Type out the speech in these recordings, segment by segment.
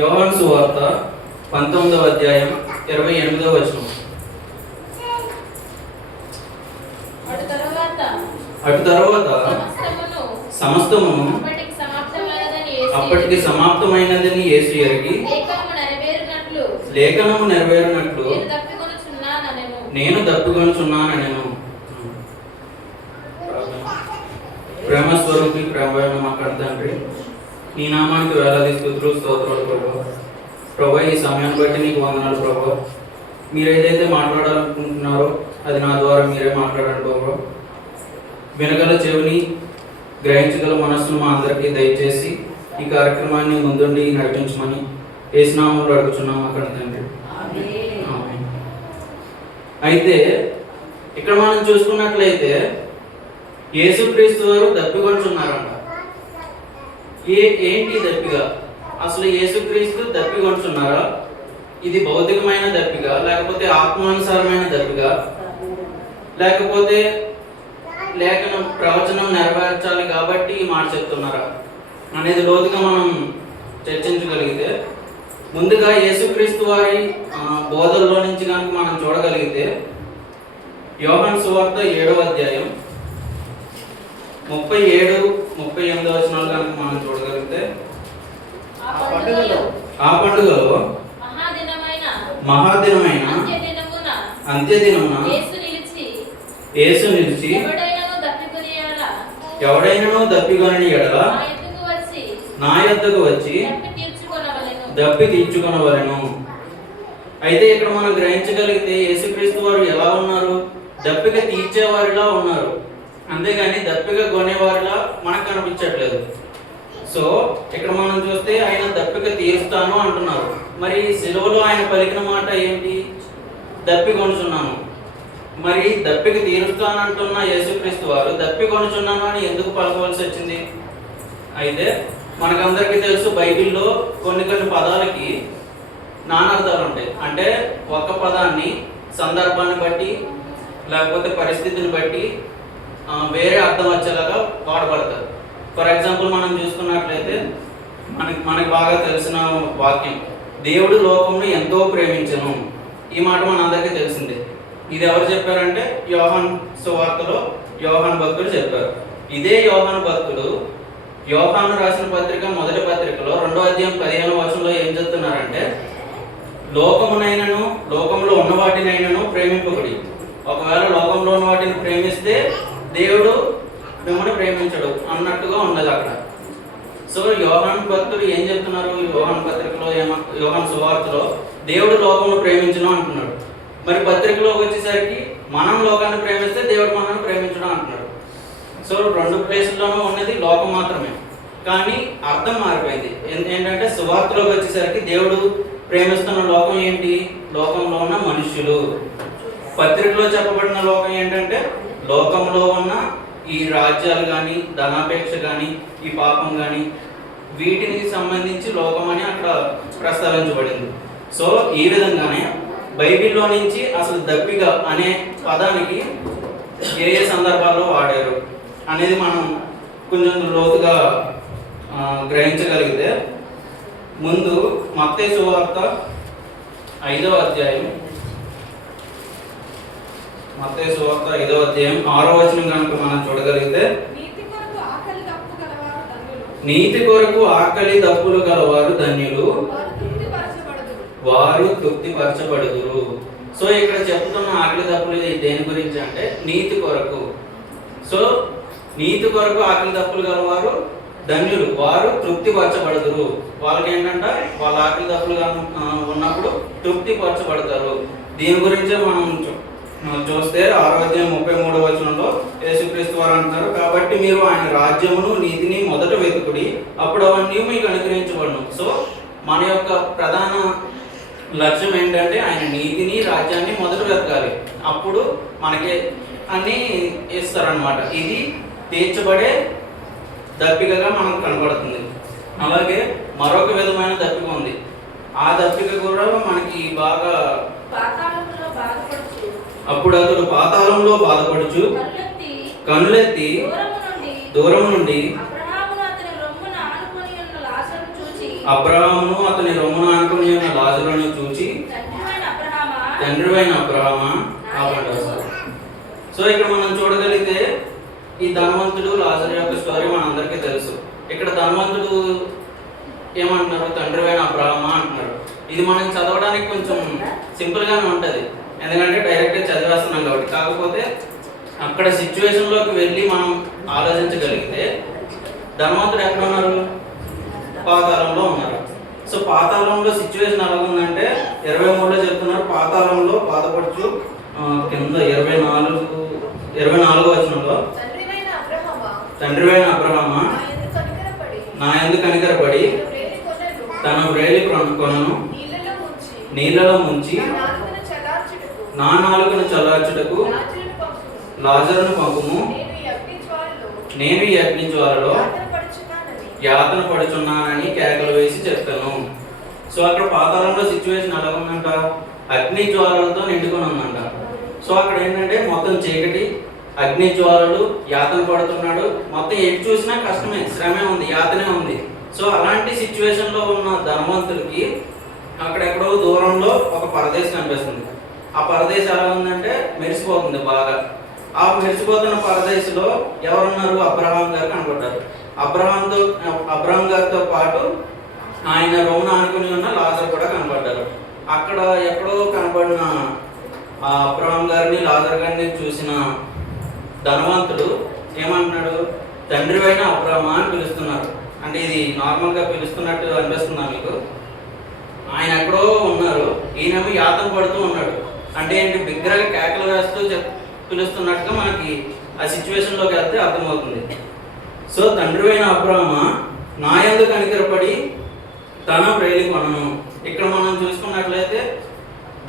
యోహాను సువార్త 19వ అధ్యాయం 28వ వచనం. అటు తరువాత సమస్తమును అప్పటికి సమాప్తమైనదని యేసు ఎరిగి లేఖనము నెరవేరునట్లు నేను తప్పికొనుచున్నానెను. ప్రేమ స్వరూపి ప్రేమ మాకు తండ్రి, నీ నామానికి వేలాది స్తుతులు స్తోత్రాలు ప్రభు. ప్రభు, ఈ సమయాన్ని బట్టి నీకు వందనాలు ప్రభు. మీరు ఏదైతే మాట్లాడాలనుకుంటున్నారో అది నా ద్వారా మీరే మాట్లాడండి ప్రభు. వినగల చెవిని, గ్రహించగల మనస్సును మా అందరికీ దయచేసి ఈ కార్యక్రమాన్ని ముందుండి నడిపించమని యేసు నామములో అడుగుచున్నాము అక్కడ తండ్రి. అయితే ఇక్కడ మనం చూసుకున్నట్లయితే యేసుక్రీస్తు వారు దప్పికొంటున్నారంట. ఏంటి దప్పిగా? అసలు యేసుక్రీస్తు దప్పికొంటున్నారా? ఇది భౌతికమైన దప్పిగా, లేకపోతే ఆత్మానుసారమైన దప్పిగా, లేకపోతే లేఖనం ప్రవచనం నెరవేర్చాలి కాబట్టి ఈ మాట చెప్తున్నారా అనేది లోతుగా మనం చర్చించగలిగితే, ముందుగా యేసుక్రీస్తు వారి బోధల్లో నుంచి కనుక మనం చూడగలిగితే యోహాను సువార్త 7వ అధ్యాయం 37-38 వచనాలు కనుక మనం చూడగలిగితే, ఆ పండుగలో మహాదినమైన అంత్యదినమున యేసు నిలిచి ఎవడైనను దప్పికొనిన యెడల నా యొద్దకు వచ్చి దప్పి తీర్చుకొనవలెను. అయితే ఇక్కడ మనం గ్రహించగలిగితే యేసుక్రీస్తు వారు ఎలా ఉన్నారు? దప్పిక తీర్చేవారిలా ఉన్నారు, అంతేగాని దప్పిక కొనేవారిలా మనకు కనిపించట్లేదు. సో ఇక్కడ మనం చూస్తే ఆయన దప్పిక తీరుస్తాను అంటున్నారు. మరి సిలువలో ఆయన పలికిన మాట ఏంటి? దప్పి కొనుచున్నాను. మరి దప్పిక తీరుస్తాను అంటున్న యేసుక్రీస్తు వారు దప్పి కొనుచున్నాను అని ఎందుకు పలకవలసి వచ్చింది? అయితే మనకందరికీ తెలుసు, బైబిల్లో కొన్ని పదాలకి నానార్థాలు ఉంటాయి. అంటే ఒక పదాన్ని సందర్భాన్ని బట్టి లేకపోతే పరిస్థితిని బట్టి వేరే అర్థం వచ్చేలాగా వాడబడతారు. ఫర్ ఎగ్జాంపుల్ మనం చూసుకున్నట్లయితే మనకి బాగా తెలిసిన వాక్యం, దేవుడు లోకంను ఎంతో ప్రేమించెను. ఈ మాట మనందరికీ తెలిసిందే. ఇది ఎవరు చెప్పారంటే యోహాను సువార్తలో యోహాను భక్తుడు చెప్పారు. ఇదే యోహాను భక్తుడు యోహాను రాసిన పత్రిక మొదటి పత్రికలో 2వ అధ్యాయం 15వ వచనంలో ఏం చెప్తున్నారంటే, లోకమునైనను లోకంలో ఉన్న వాటినైనను ప్రేమింపకుడి. ఒకవేళ లోకంలో ఉన్న వాటిని ప్రేమిస్తే దేవుడు మిమ్మల్ని ప్రేమించడు అన్నట్టుగా ఉండదు అక్కడ. సో యోహాను భక్తుడు ఏం చెప్తున్నారు? యోహాను పత్రికలో యోహాను సువార్తలో దేవుడు లోకమును ప్రేమించను అంటున్నాడు. మరి పత్రికలోకి వచ్చేసరికి మనం లోకాన్ని ప్రేమిస్తే దేవుడు మనల్ని ప్రేమించడం అంటున్నాడు. సో 2 ప్లేసుల్లోనూ ఉన్నది లోకం మాత్రమే, కానీ అర్థం మారిపోయింది. ఏంటంటే సువార్తలోకి వచ్చేసరికి దేవుడు ప్రేమిస్తున్న లోకం ఏంటి? లోకంలో ఉన్న మనుష్యులు. పత్రికలో చెప్పబడిన లోకం ఏంటంటే లోకంలో ఉన్న ఈ రాజ్యాలు కానీ, ధనాపేక్ష కానీ, ఈ పాపం కానీ, వీటికి సంబంధించి లోకం అని అక్కడ ప్రస్తావించబడింది. సో ఈ విధంగానే బైబిల్లో నుంచి అసలు దప్పిక అనే పదానికి ఏ ఏ సందర్భాల్లో వాడారు అనేది మనం కొంచెం లోతుగా గ్రహించగలిగితే, ముందు మత్తయి సువార్త 5వ అధ్యాయం 6వ వచనం కనుక మనం చూడగలిగితే, నీతి కొరకు ఆకలి దప్పులు గలవారు ధన్యులు, వారు తృప్తిపరచబడుదురు. సో ఇక్కడ చెప్తున్న ఆకలి దప్పులు దేని గురించి అంటే నీతి కొరకు. సో నీతి కొరకు ఆకలి దప్పులు గలవారు ధన్యులు, వారు తృప్తిపరచబడుదురు. వాళ్ళకి ఏంటంటే వాళ్ళ ఆకలి దప్పులు ఉన్నప్పుడు తృప్తిపరచబడతారు. దీని గురించే మనం చూస్తే 6వ అధ్యాయం 33వ వచనంలో యేసుక్రీస్తు వారు అంటున్నారు, కాబట్టి మీరు ఆయన రాజ్యమును నీతిని మొదట వెతుకుడి, అప్పుడు అవన్నీ మీకు అనుగ్రహించబడును. సో మన యొక్క ప్రధాన లక్ష్యం ఏంటంటే ఆయన నీతిని రాజ్యాన్ని మొదట వెతకాలి, అప్పుడు మనకి అన్ని ఇస్తారనమాట. ఇది తీర్చబడే దప్పికగా మనకు కనబడుతుంది. అలాగే మరొక విధమైన దప్పిక ఉంది. ఆ దప్పిక కూడా మనకి బాగా, అప్పుడు అతడు పాతాళంలో బాధపడుచు దూరం నుండి అబ్రహామును అతని రొమ్మున ఆనుకుని ఉన్న లాజరును చూచి తండ్రివైన అబ్రహామా ఆపంటారు. సో ఇక్కడ మనం చూడగలిగితే ఈ ధనవంతుడు లాజరు యొక్క స్టోరీ మనందరికీ తెలుసు. ఇక్కడ ధనవంతుడు ఏమంటున్నారు? తండ్రివైన అబ్రహామా అంటున్నారు. ఇది మనం చదవడానికి కొంచెం సింపుల్ గానే ఉంటది, ఎందుకంటే డైరెక్ట్ గా చదివేస్తున్నాం కాబట్టి. కాకపోతే అక్కడ సిచ్యువేషన్ లోకి వెళ్ళి మనం ఆలోచించగలిగితే ధనవంతుడు ఎక్కడ ఉన్నారు? పాతాళంలో ఉన్నారు. సో పాతాళంలో సిచ్యువేషన్ ఎలా ఉందంటే 23లో చెప్తున్నారు, పాతాళంలో బాధపడుచు కింద 24 వచనంలో తండ్రివైన అబ్రహామా నా యందు కనికరపడి తన వ్రేలి కొనను నీళ్ళలో ముంచి నా నాలుకను చల్లార్చుటకు లాజరును పంపుము, నేను ఈ అగ్ని జ్వాలలో యాతన పడుచున్నానని కేకలు వేసి చెప్తాను. సో అక్కడ పాతాళంలో సిచ్యువేషన్ ఎలా ఉందంట? అగ్ని జ్వాలలతో నిండుకొని ఉందంట. సో అక్కడ ఏంటంటే మొత్తం చీకటి, అగ్ని జ్వాలలు, యాతన పడుతున్నాడు. మొత్తం ఎటు చూసినా కష్టమే, శ్రమే ఉంది, యాతనే ఉంది. సో అలాంటి సిచ్యువేషన్ లో ఉన్న ధనవంతుడికి అక్కడెక్కడో దూరంలో ఒక పరదేశం కనిపిస్తుంది. ఆ పరదేశం ఎలా ఉందంటే మెరిసిపోతుంది బాగా. ఆ మెరిసిపోతున్న పరదేశంలో ఎవరున్నారు? అబ్రహాం గారు కనపడ్డారు. అబ్రహాం గారితో పాటు ఆయన రొమ్మున ఆనుకుని ఉన్న లాజరు కూడా కనపడ్డారు. అక్కడ ఎక్కడో కనపడిన ఆ అబ్రహాం గారిని, లాజరు గారిని చూసిన ధనవంతుడు ఏమంటున్నాడు? తండ్రివైన అబ్రహామా అని పిలుస్తున్నారు. అంటే ఇది నార్మల్ గా పిలుస్తున్నట్టు అనిపిస్తుందా మీకు? ఆయన ఎక్కడో ఉన్నారు, ఈయనేమో యాతన పడుతూ ఉన్నాడు. అంటే ఏంటి? బిగ్గరగా కేకలు వేస్తూ పిలుస్తున్నట్టుగా మనకి ఆ సిచ్యువేషన్ లోకి వెళ్తే అర్థమవుతుంది. సో తండ్రివైన అబ్రహామా నా యందు కనికరపడి తన వ్రేలి కొనను. ఇక్కడ మనం చూసుకున్నట్లయితే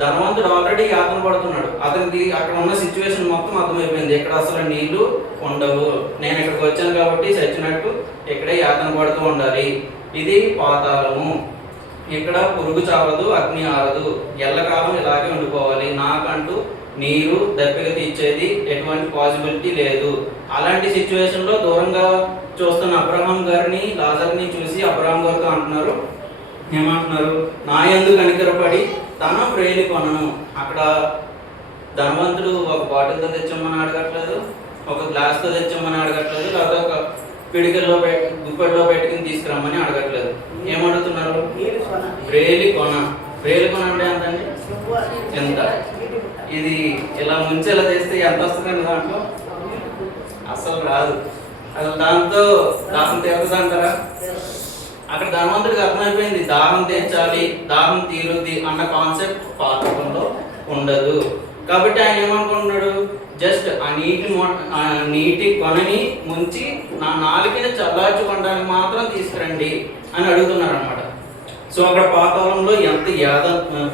ధనవంతుడు ఆల్రెడీ యాతన పడుతున్నాడు. అతనికి అక్కడ ఉన్న సిచ్యువేషన్ మొత్తం అర్థమైపోయింది. ఇక్కడ అసలు నీళ్లు ఉండవు, నేను ఇక్కడికి వచ్చాను కాబట్టి చచ్చినట్టు ఇక్కడే యాతన పడుతూ ఉండాలి. ఇది పాతాళము, ఇక్కడ పురుగు చావదు, అగ్ని ఆరదు, ఎల్లకాలం ఇలాగే ఉండిపోవాలి. నాకంటూ నీరు దప్పిక తీర్చేది ఎటువంటి పాసిబిలిటీ లేదు. అలాంటి సిచ్యువేషన్ లో దూరంగా చూస్తున్న అబ్రహాం గారిని, లాజర్ని చూసి అబ్రహాం గారితో అంటున్నారు, ఏమంటున్నారు? నా యందు కనికరపడి తన వ్రేలి కొనను. అక్కడ ధనవంతుడు ఒక బాటిల్తో తెచ్చమని అడగట్లేదు, ఒక గ్లాస్తో తెచ్చమని అడగట్లేదు, లేదా ఒక పిడికల్లో గుప్పెట్లో పెట్టుకుని తీసుకురమ్మని అడగట్లేదు. ఏమడుగుతున్నారు? వ్రేలి కొన. వ్రేలి కొన అంటే ఎంతండి? ఎంత? ఇది ఇలా ముంచి ఇలా తెస్తే ఎంత వస్తుందండి? దాంట్లో అసలు రాదు. అసలు దాంతో దాహం తీరుతుంది అంటారా? అక్కడ ధనవంతుడికి అర్థమైపోయింది, దాహం తీర్చాలి, దాహం తీరుద్ది అన్న కాన్సెప్ట్ పాత్రలో ఉండదు. కాబట్టి ఆయన ఏమనుకుంటున్నాడు? జస్ట్ ఆ నీటి కొనని ముంచి నా నాలుకని చల్లార్చుకోవడానికి మాత్రం తీసుకురండి అని అడుగుతున్నారు అనమాట. సో అక్కడ పాతాళంలో ఎంత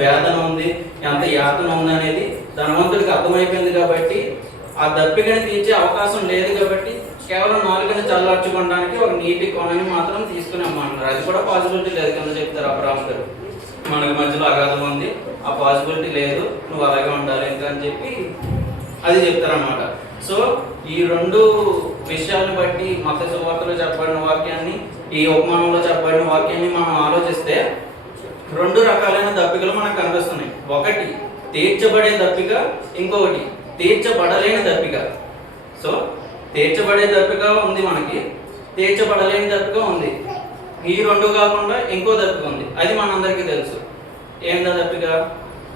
వేదన ఉంది, ఎంత యాతన ఉంది అనేది ధనవంతుడికి అర్థమైపోయింది. కాబట్టి ఆ దప్పికని తీర్చే అవకాశం లేదు కాబట్టి కేవలం నాలుకని చల్లార్చుకోవడానికి ఒక నీటి కొనని మాత్రం తీసుకుని అమ్మంటారు. అది కూడా పాసిబిలిటీ లేదు కింద చెప్తారు అబ్రహాం గారు. మనకి మధ్యలో అగాధం ఉంది, ఆ పాసిబిలిటీ లేదు, నువ్వు అలాగే ఉండాలి అని చెప్పి అది చెప్తారన్నమాట. సో ఈ రెండు విషయాలను బట్టి మత్తయి సువార్తలో చెప్పబడిన వాక్యాన్ని, ఈ ఉపమానంలో చెప్పబడిన వాక్యాన్ని మనం ఆలోచిస్తే రెండు రకాలైన దప్పికలు మనకు కనిపిస్తున్నాయి. ఒకటి తీర్చబడే దప్పిక, ఇంకొకటి తీర్చబడలేని దప్పిక. సో తీర్చబడే దప్పిక ఉంది మనకి, తీర్చబడలేని దప్పిక ఉంది. ఈ రెండు కాకుండా ఇంకో దప్పిక ఉంది, అది మనందరికీ తెలుసు. ఏంటో దప్పిక?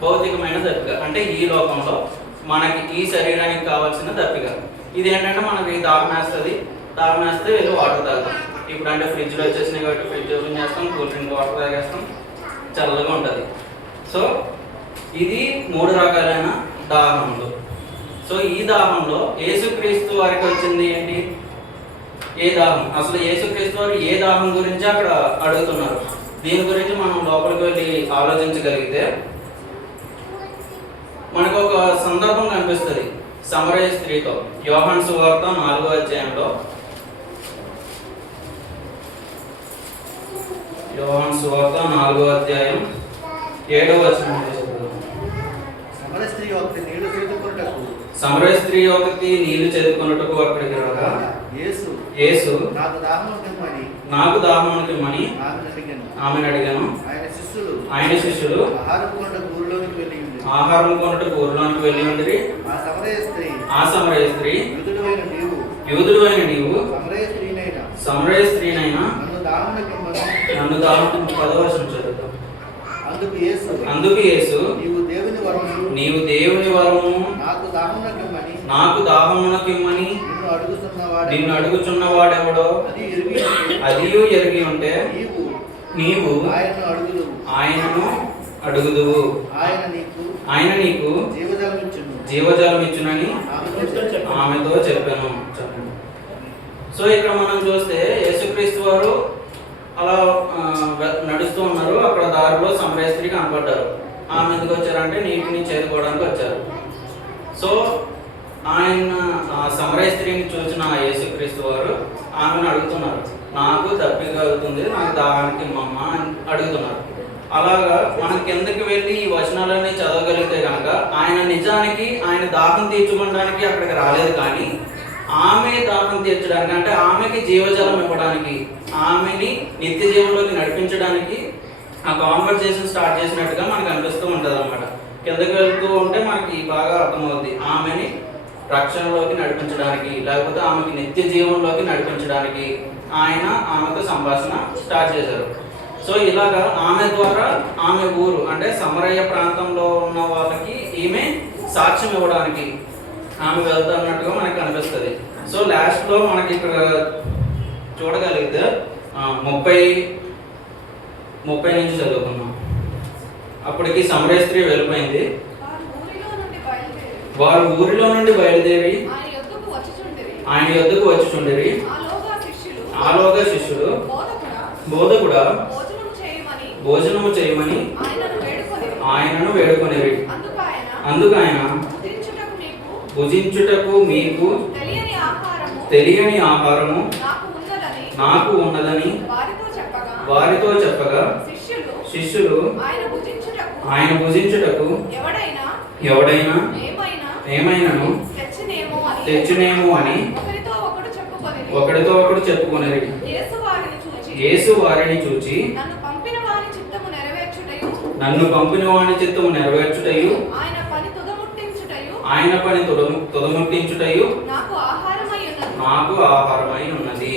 భౌతికమైన దప్పిక. అంటే ఈ లోకంలో మనకి ఈ శరీరానికి కావాల్సిన దప్పిక. ఇది ఏంటంటే మనకి దాహం వేస్తే వెళ్ళి వాటర్ తాగుతాం. ఇప్పుడు అంటే ఫ్రిడ్జ్లో వచ్చేసినాయి కాబట్టి ఫ్రిడ్జ్ ఓపెన్ చేస్తాం, కూల్ డ్రింక్ వాటర్ తాగేస్తాం, చల్లగా ఉంటుంది. సో ఇది మూడు రకాలైన దాహంలో. సో ఈ దాహంలో యేసుక్రీస్తు వారికి వచ్చింది ఏంటి? ఏ దాహం? అసలు యేసుక్రీస్తు వారు ఏ దాహం గురించి అక్కడ అడుగుతున్నారు? దీని గురించి మనం లోపలికి వెళ్ళి ఆలోచించగలిగితే మనకు ఒక సందర్భం కనిపిస్తుంది సమరయ స్త్రీతో. యోహాను సువార్త 4వ అధ్యాయంలో, యోహాను సువార్త 4వ అధ్యాయం 7వ వచనం. సమరయ స్త్రీ ఒకటి నీళ్లు చేదుకొనుటకు అక్కడికి రాగా యేసు నాకు దాహమునకిమ్మని ఆమెను అడిగాను. ఆయన శిష్యులు ఆహారం కొనుటకు ఊరిలోనికి వెళ్ళి ఉండిరి. ఆ సమరయ స్త్రీ యూదుడైన నీవు సమరయ స్త్రీనైనా నన్ను దాహం 10వ వచనం చదువుతాం. అందుకు యేసు నీవు దేవుని వరము నాకు దాహమునకిమ్మని నిన్ను అడుగుచున్నవాడెవడో అదియు ఎరిగి ఉంటే నీవు ఆయనను అడుగుదువు, ఆయన నీకు జీవజలం ఇచ్చునని ఆమెతో చెప్పాను. సో ఇక్కడ మనం చూస్తే యేసుక్రీస్తు వారు అలా నడుస్తూ ఉన్నారు. అక్కడ దారిలో సమరయ స్త్రీ కనపడ్డారు. ఆమె ఎందుకు వచ్చారంటే నీటిని చేరుకోవడానికి వచ్చారు. సో ఆయన సమరయ స్త్రీని చూసిన యేసుక్రీస్తు వారు ఆమెను అడుగుతున్నారు, నాకు దప్పిక అవుతుంది, నాకు దాహానికి మమ్మ అని అడుగుతున్నారు. అలాగా మనం కిందకి వెళ్ళి ఈ వచనాలన్నీ చదవగలిగితే కనుక ఆయన నిజానికి ఆయన దాహం తీర్చుకోవడానికి అక్కడికి రాలేదు, కానీ ఆమె దాహం తీర్చడానికి, అంటే ఆమెకి జీవజలం ఇవ్వడానికి, ఆమెని నిత్య జీవంలోకి నడిపించడానికి ఆ కాన్వర్సేషన్ స్టార్ట్ చేసినట్టుగా మనకు అనిపిస్తూ ఉంటుంది అనమాట. కిందకి వెళ్తూ ఉంటే మనకి బాగా అర్థమవుద్ది. ఆమెని రక్షణలోకి నడిపించడానికి, లేకపోతే ఆమెకి నిత్య జీవంలోకి నడిపించడానికి ఆయన ఆమెతో సంభాషణ స్టార్ట్ చేశారు. సో ఇలాగా ఆమె ద్వారా ఆమె ఊరు అంటే సమరయ ప్రాంతంలో ఉన్న వాళ్ళకి ఈమె సాక్ష్యం ఇవ్వడానికి ఆమె వెళ్తున్నట్టుగా మనకు కనిపిస్తుంది. సో లాస్ట్లో మనకి ఇక్కడ చూడగలిగితే 30 నుంచి చదువుకున్నాం. అప్పటికి సమరయ స్త్రీ వెళ్ళిపోయింది. వారు ఊరిలో నుండి బయలుదేరి ఆయన యొద్దకు వచ్చుచుండిరి. ఆలోగా శిష్యులు బోధకుడా భోజనము చేయమని ఆయనను వేడుకొనిరి. అందుకు ఆయన భుజించుటకు మీకు తెలియని ఆహారము నాకు ఉన్నదని వారితో చెప్పగా శిష్యులు ఆయన భుజించుటకు ఎవడైనా ఏమైనాను తెచ్చునేమో అని ఒకడితో ఒకడు చెప్పుకొనిరి. యేసు వారిని చూచి నన్ను పంపిన వాని చిత్తము నెరవేర్చుటయు ఆయన పని తుదముట్టించుటయు నాకు ఆహారమై ఉన్నది.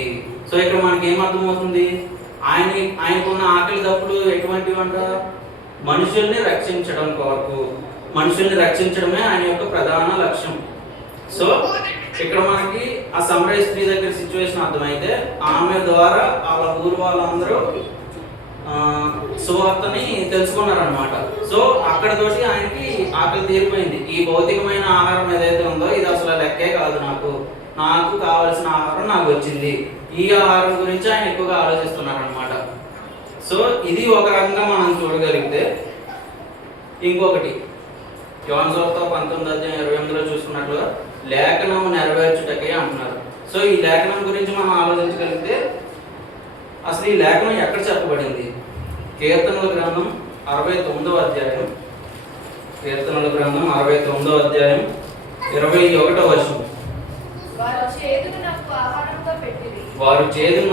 సో ఇక్కడ మనకి ఏమర్థమవుతుంది? ఆయనకున్న ఆకలి దప్పులు ఎటువంటివి అంట? మనుషుల్ని రక్షించడం కొరకు, మనుషుల్ని రక్షించడమే ఆయన యొక్క ప్రధాన లక్ష్యం. సో ఇక్కడ మనకి ఆ సమరయ స్త్రీ దగ్గర సిచ్యువేషన్ అర్థమైతే ఆమె ద్వారా వాళ్ళ ఊరు వాళ్ళందరూ సువార్తని తెలుసుకున్నారనమాట. సో అక్కడతోటి ఆయనకి ఆకలి తీరిపోయింది. ఈ భౌతికమైన ఆహారం ఏదైతే ఉందో ఇది అసలు లెక్కే కాదు, నాకు కావాల్సిన ఆహారం నాకు వచ్చింది. ఈ ఆహారం గురించి ఆయన ఎక్కువగా ఆలోచిస్తున్నారనమాట. సో ఇది ఒక రకంగా మనం చూడగలిగితే, ఇంకొకటి యోహాను సువార్త 19:28 చూసుకున్నట్లుగా లేఖనం నెరవేర్చుటకే అంటున్నారు. సో ఈ లేఖనం గురించి మనం ఆలోచించగలిగితే అసలు ఈ లేఖనం ఎక్కడ చెప్పబడింది? కీర్తనల గ్రంథం 69వ అధ్యాయం, కీర్తనల గ్రంథం 69వ అధ్యాయం 21వ వచనం. వారు చేదును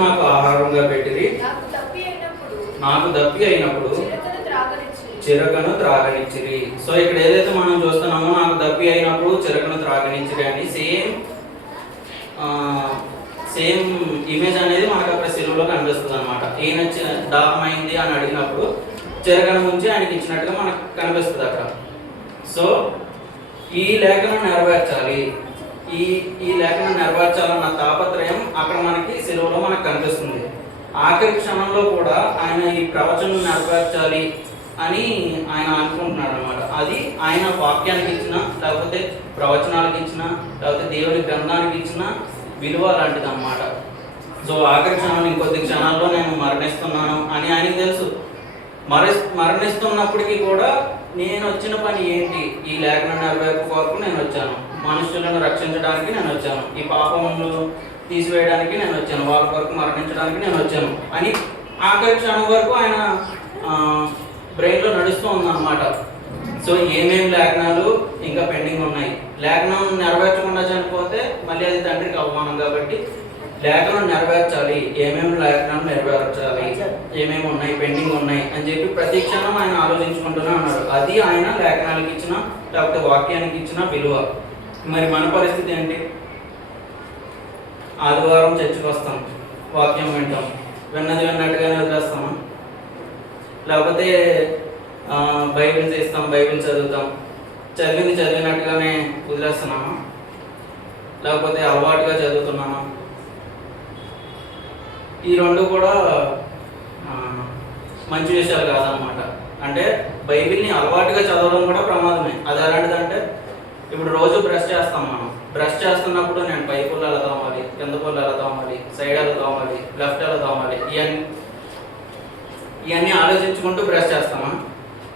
నాకు ఆహారంగా పెట్టిరి, నాకు దప్పి అయినప్పుడు చిరకను త్రాగనిచ్చిరి. సో ఇక్కడ ఏదైతే మనం చూస్తున్నామో నాకు దప్పి అయినప్పుడు చిరకను త్రాగనిచ్చిరి అని సేమ్ ఇమేజ్ అనేది మనకు అక్కడ సిలువలో కనిపిస్తుంది అనమాట. ఈయన దాహమైంది అని అడిగినప్పుడు చిరకను ముంచి ఆయనకి ఇచ్చినట్టుగా మనకు కనిపిస్తుంది అక్కడ. సో ఈ లేఖను నెరవేర్చాలి, ఈ లేఖను నెరవేర్చాలన్న తాపత్రయం అక్కడ మనకి సిలువలో మనకు కనిపిస్తుంది. ఆఖరి క్షణంలో కూడా ఆయన ఈ ప్రవచనం నెరవేర్చాలి అని ఆయన అనుకుంటున్నాడు అనమాట. అది ఆయన వాక్యానికి ఇచ్చిన, లేకపోతే ప్రవచనాలకు ఇచ్చిన, లేకపోతే దేవుని గ్రంథానికి ఇచ్చిన విలువ లాంటిది అన్నమాట. సో ఆఖరి క్షణాలు ఇంకొద్ది క్షణాల్లో నేను మరణిస్తున్నాను అని ఆయనకు తెలుసు. మరణిస్తున్నప్పటికీ కూడా నేను వచ్చిన పని ఏంటి? ఈ లేఖనం నెరవేర్పు కొరకు నేను వచ్చాను, మనుషులను రక్షించడానికి నేను వచ్చాను, ఈ పాపములను తీసివేయడానికి నేను వచ్చాను, వాళ్ళ కొరకు మరణించడానికి నేను వచ్చాను అని ఆఖరి క్షణం వరకు ఆయన బ్రెయిన్లో నడుస్తూ ఉందన్నమాట. సో ఏమేమి లేఖనాలు ఇంకా పెండింగ్ ఉన్నాయి, లేఖనం నెరవేర్చకుండా చనిపోతే మళ్ళీ అది తండ్రికి అవమానం కాబట్టి లేఖనం నెరవేర్చాలి, ఏమేమి లేఖనం నెరవేర్చాలి, ఏమేమి ఉన్నాయి పెండింగ్ ఉన్నాయి అని చెప్పి ప్రతి క్షణం ఆయన ఆలోచించుకుంటూనే ఉన్నాడు. అది ఆయన లేఖనాలకు ఇచ్చిన లేకపోతే వాక్యానికి ఇచ్చిన విలువ. మరి మన పరిస్థితి ఏంటి? ఆదివారం చర్చికి వస్తాం, వాక్యం వింటాం, విన్నది విన్నట్టుగానే వదిలేస్తామా? లేకపోతే బైబిల్ తీస్తాం, బైబిల్ చదువుతాం, చదివింది చదివినట్టుగానే వదిలేస్తున్నామా? లేకపోతే అలవాటుగా చదువుతున్నామా? ఈ రెండు కూడా మంచి విషయాలు కాదనమాట. అంటే బైబిల్ని అలవాటుగా చదవడం కూడా ప్రమాదమే. అది ఎలాంటిదంటే, ఇప్పుడు రోజు బ్రష్ చేస్తాం. మనం బ్రష్ చేస్తున్నప్పుడు నేను పై పుల్ల ఎలా తోమాలి, కింద పుల్ల ఎలా తోమాలి, సైడ్ ఎలా తోమాలి, లెఫ్ట్ ఎలా తోమాలి, ఇవన్నీ ఆలోచించుకుంటూ బ్రష్ చేస్తామా?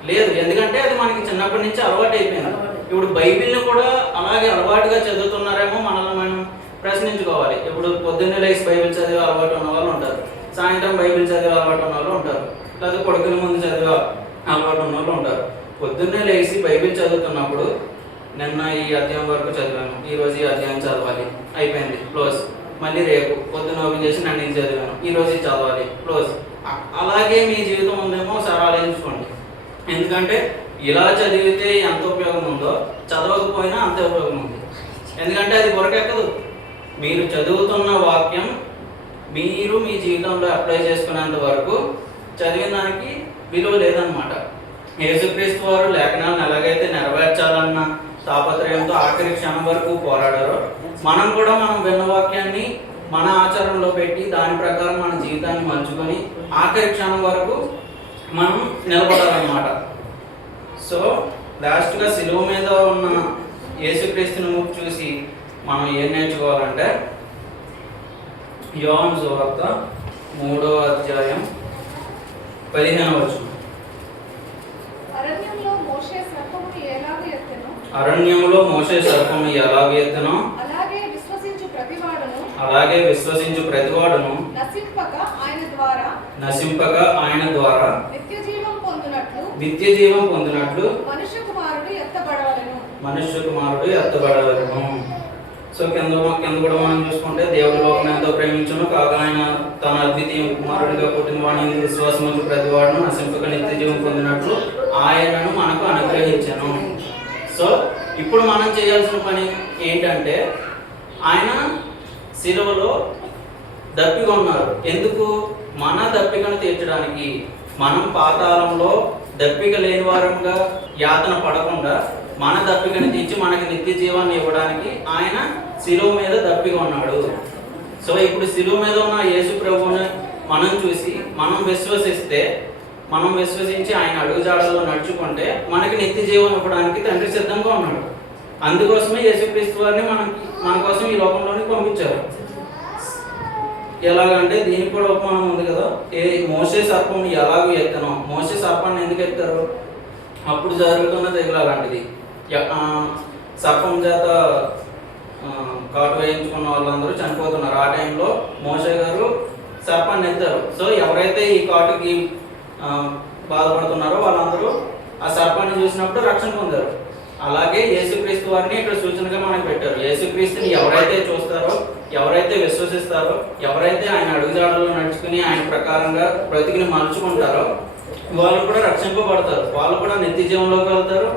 లేదు. ఎందుకంటే అది మనకి చిన్నప్పటి నుంచి అలవాటు అయిపోయింది. ఇప్పుడు బైబిల్ని కూడా అలాగే అలవాటుగా చదువుతున్నారేమో మనల్ని మనం ప్రశ్నించుకోవాలి. ఇప్పుడు పొద్దున్నే లేచి బైబిల్ చదివే అలవాటు ఉన్న వాళ్ళు ఉంటారు, సాయంత్రం బైబిల్ చదివే అలవాటు ఉన్న వాళ్ళు ఉంటారు, లేదా కొడుకుల ముందు చదివే అలవాటు ఉన్న వాళ్ళు ఉంటారు. పొద్దున్నే లేచి బైబిల్ చదువుతున్నప్పుడు నిన్న ఈ అధ్యాయం వరకు చదివాను, ఈరోజు ఈ అధ్యాయం చదవాలి, అయిపోయింది, క్లోజ్. మళ్ళీ రేపు పొద్దున్న ఓపెన్ చేసి నన్ను ఇది చదివాను, ఈరోజు ఇది చదవాలి, క్లోజ్. అలాగే మీ జీవితం ఉందేమో ఒకసారి ఆలోచించుకోండి. ఎందుకంటే ఇలా చదివితే ఎంత ఉపయోగం ఉందో చదవకపోయినా అంతే ఉపయోగం ఉంది. ఎందుకంటే అది బుర్రకెక్కదు. మీరు చదువుతున్న వాక్యం మీరు మీ జీవితంలో అప్లై చేసుకునేంత వరకు చదివిన దానికి విలువ లేదనమాట. యేసుక్రీస్తు వారు లేఖనాలను ఎలాగైతే నెరవేర్చాలన్న తాపత్రయంతో ఆఖరి క్షణం వరకు పోరాడారో, మనం కూడా మనం విన్న వాక్యాన్ని మన ఆచరణలో పెట్టి దాని ప్రకారం మన జీవితాన్ని మలుచుకొని ఆఖరి క్షణం వరకు మనం నిలబడాలన్నమాట. సో లాస్ట్గా శిలువ మీద ఉన్న యేసుక్రీస్తును చూసి మనం ఏం నేర్చుకోవాలంటే, యోహాను సువార్త 3వ అధ్యాయం 15వ వచనం. అరణ్యంలో మోషే సర్పము ఎలాగ ఎత్తెనో అలాగే విశ్వసించు ప్రతివాడును నశింపక ఆయన ద్వారా నిత్య జీవం పొందినట్లు మనుష్య కుమారుడు ఎత్తబడవలెను. సో కింద కూడా మనం చూసుకుంటే, దేవుడు లోకం ఎంతో ప్రేమించును కాగా ఆయన తన అద్వితీయ కుమారుడిగా పుట్టిన వాడిని విశ్వాసముంచు ప్రతివాడును నశింపక నిత్య జీవం పొందినట్లు ఆయనను మనకు అనుగ్రహించాను. సో ఇప్పుడు మనం చేయాల్సిన పని ఏంటంటే, ఆయన శిలువలో దప్పిక ఉన్నారు. ఎందుకు? మన దప్పికను తీర్చడానికి. మనం పాతాళంలో దప్పిక లేని వారంగా యాతన పడకుండా మన దప్పికను తీర్చి మనకి నిత్య జీవాన్ని ఇవ్వడానికి ఆయన శిలువ మీద దప్పిక ఉన్నాడు. సో ఇప్పుడు శిలువ మీద ఉన్న యేసు ప్రభువుని మనం చూసి మనం విశ్వసించి ఆయన అడుగుజాడల్లో నడుచుకుంటే మనకి నిత్య జీవం ఇవ్వడానికి తండ్రి సిద్ధంగా ఉన్నాడు. అందుకోసమే యేసుక్రీస్తు వారిని మన కోసం ఈ లోకంలోనికి పంపించారు. ఎలాగంటే దీనికి కూడా ఉపమానం ఉంది కదా. మోషే సర్పం ఎలాగో ఎత్తనో, మోషే సర్పాన్ని ఎందుకు ఎత్తారు? అప్పుడు జరుగుతున్న తెగులు అలాంటిది. సర్పం చేత కాటు వేయించుకున్న వాళ్ళందరూ చనిపోతున్నారు. ఆ టైంలో మోషే గారు సర్పాన్ని ఎత్తారు. సో ఎవరైతే ఈ కాటుకి బాధపడుతున్నారో వాళ్ళందరూ ఆ సర్పాన్ని చూసినప్పుడు రక్షణ పొందారు. అలాగే యేసుక్రీస్తు వారిని ఇక్కడ సూచనగా మనకు పెట్టారు. యేసుక్రీస్తుని ఎవరైతే చూస్తారో, ఎవరైతే విశ్వసిస్తారో, ఎవరైతే ఆయన అడుగుజాడల్లో నడుచుకుని ఆయన ప్రకారంగా బ్రతికిని మలుచుకుంటారో వాళ్ళు కూడా రక్షింపబడతారు. వాళ్ళు కూడా నిత్య జీవంలోకి వెళ్తారు,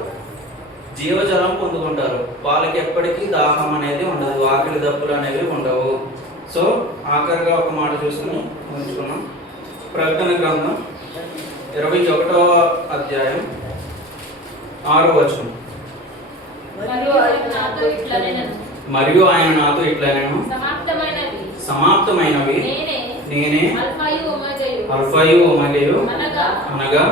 జీవజలం పొందుకుంటారు. వాళ్ళకి ఎప్పటికీ దాహం అనేది ఉండదు, ఆకలి దప్పులు అనేవి ఉండవు. సో ఆఖరిగా ఒక మాట చూసుకుని ఉంచుకున్నాం. ప్రకటన గ్రంథం 21వ అధ్యాయం 6వ వచనం. మరియు ఆయన నాతో ఇట్లనెను, సమాప్తమైనవి నేనే అల్ఫాయు ఒమేగాయు, అనగా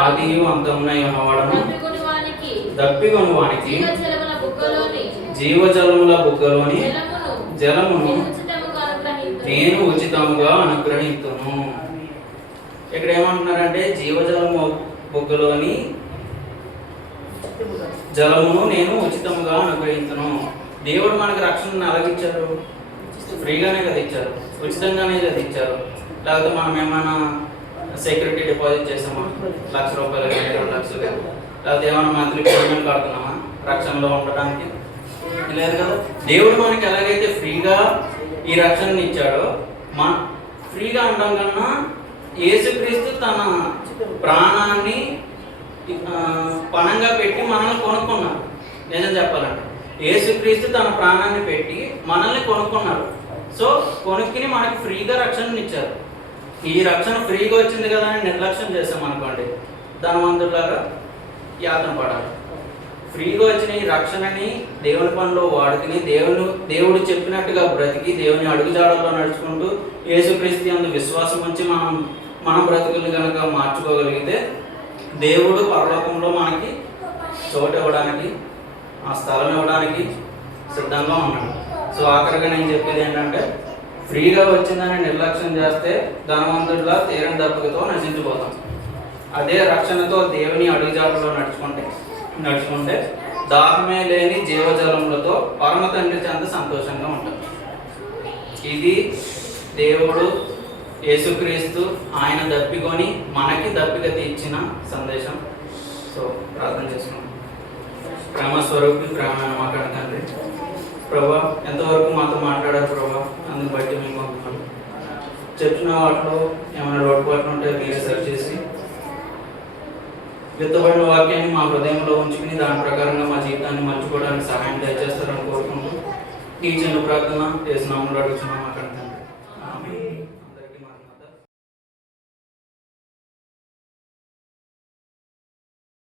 ఆదియు అంతమున ఉన్నవాడను. దప్పికొను వానికి జీవజలముల బుగ్గలోని జలమును నేను ఉచితముగా అనుగ్రహించును. ఇక్కడ ఏమంటున్నారంటే, జీవజలము బుగ్గలోని జలమును నేను ఉచితముగా అనుగ్రహించును. దేవుడు మనకు రక్షణను ఎలాగిచ్చారు? ఫ్రీగానే కదా ఇచ్చారు, ఉచితంగానే కదా ఇచ్చారు. లేకపోతే మనం ఏమైనా సెక్యూరిటీ డిపాజిట్ చేసామా, ₹1,00,000 కానీ 2 లక్షలు కానీ, లేకపోతే ఏమైనా మంత్లీ పేమెంట్ కడుతున్నామా రక్షణలో ఉండడానికి? లేదు కదా. దేవుడు మనకి ఎలాగైతే ఫ్రీగా ఈ రక్షణని ఇచ్చాడో మన ఫ్రీగా ఉండడం కన్నా యేసుక్రీస్తు తన ప్రాణాన్ని పణంగా పెట్టి మనల్ని కొనుక్కున్నాడు. నిజం చెప్పాలంటే యేసుక్రీస్తు తన ప్రాణాన్ని పెట్టి మనల్ని కొనుక్కున్నాడు. సో కొనుక్కుని మనకి ఫ్రీగా రక్షణని ఇచ్చారు. ఈ రక్షణ ఫ్రీగా వచ్చింది కదా అని నిర్లక్ష్యం చేసాం అనుకోండి, ధనవంతులాగా యాతన పడాలి. ఫ్రీగా వచ్చిన ఈ రక్షణని దేవుని పనిలో వాడుకుని దేవుడు చెప్పినట్టుగా బ్రతికి దేవుని అడుగుజాడల్లో నడుచుకుంటూ యేసుక్రీస్తు యందు విశ్వాసం ఉంచి మన బ్రతుకులు కనుక మార్చుకోగలిగితే దేవుడు పరలోకంలో మనకి చోటు ఇవ్వడానికి, ఆ స్థలం ఇవ్వడానికి సిద్ధంగా ఉన్నాడు. సో ఆఖరిగా నేను చెప్పేది ఏంటంటే, ఫ్రీగా వచ్చిందని నిర్లక్ష్యం చేస్తే ధనవంతుడిలా తీరని దప్పకతో నశించిపోతాం. అదే రక్షణతో దేవుని అడుగుజాడల్లో నడుచుకుంటే దాహమే లేని జీవజలములతో పరమ తండ్రి చెంత సంతోషంగా ఉంటుంది. ఇది దేవుడు యేసుక్రీస్తు ఆయన దప్పికొని మనకి దప్పిక తీర్చిన సందేశం. సో ప్రార్థన చేసుకున్నాం. ప్రేమ స్వరూపి, ప్రేమ మాట్లాడ తండ్రి, ప్రభా ఎంతవరకు మాతో మాట్లాడారు ప్రభా, అందుని బట్టి మేము పంపుతున్నాం. చెప్పిన వాటిలో ఏమైనా లోటుపాట్లు ఉంటే మీరే సరి చేసి విత్తబడిన వాక్యాన్ని మా హృదయంలో ఉంచుకుని దాని ప్రకారంగా మా జీవితాన్ని మలుచుకోవడానికి సహాయం దయచేస్తారని కోరుకుంటూ ఈ చిన్న ప్రార్థన చేసినామని అడుగుతున్నాం.